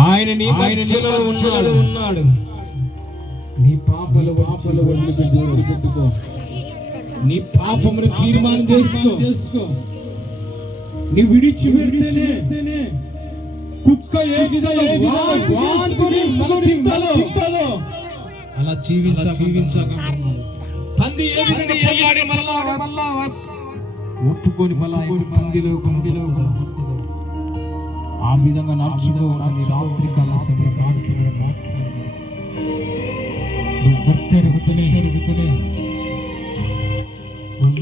ఆయన నీ మధ్యలో ఉన్నాడు. నీ పాపల వదిలిపెట్టుకో. నీ పాపమును తీర్మానం చేసుకో. నీ విడిచిపెడితేనే కుక్క ఏ విధంగా అలా జీవించక పంది ఏ విధంగా మళ్ళా ఒప్పుకొని పందిలో ఆ విధంగా నడుచుకోవాలి. రాత్రి కాల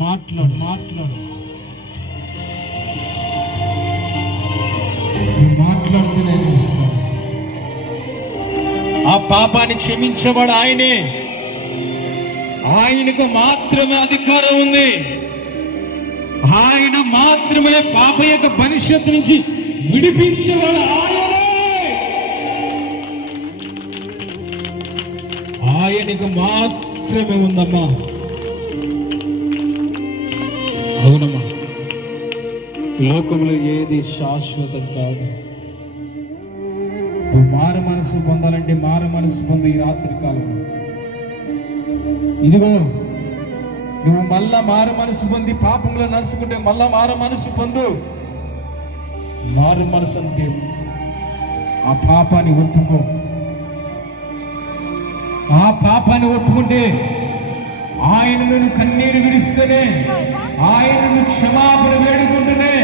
మాట్లాడు మాట్లాడితే ఆ పాపాన్ని క్షమించబడు ఆయనే. ఆయనకు మాత్రమే అధికారం ఉంది. ఆయన మాత్రమే పాప యొక్క భవిష్యత్తు నుంచి విడిపించబడు ఆయనే. ఆయనకు మాత్రమే ఉందమ్మా. అవునమ్మా, లోకంలో ఏది శాశ్వతం కాదు. నువ్వు మారు మనసు పొందాలంటే మారు మనసు పొందు. ఈ రాత్రి కాలంలో ఇదిగో నువ్వు మళ్ళా మారు మనసు పొంది పాపంలో నడుచుకుంటే మళ్ళా మారు మనసు పొందు. మారు మనసు అంటే ఆ పాపాన్ని ఒప్పుకో. ఆ పాపాన్ని ఒప్పుకుంటే ఆయనను కన్నీరు విడిస్తేనే, ఆయనను క్షమాపణ వేడుకుంటేనే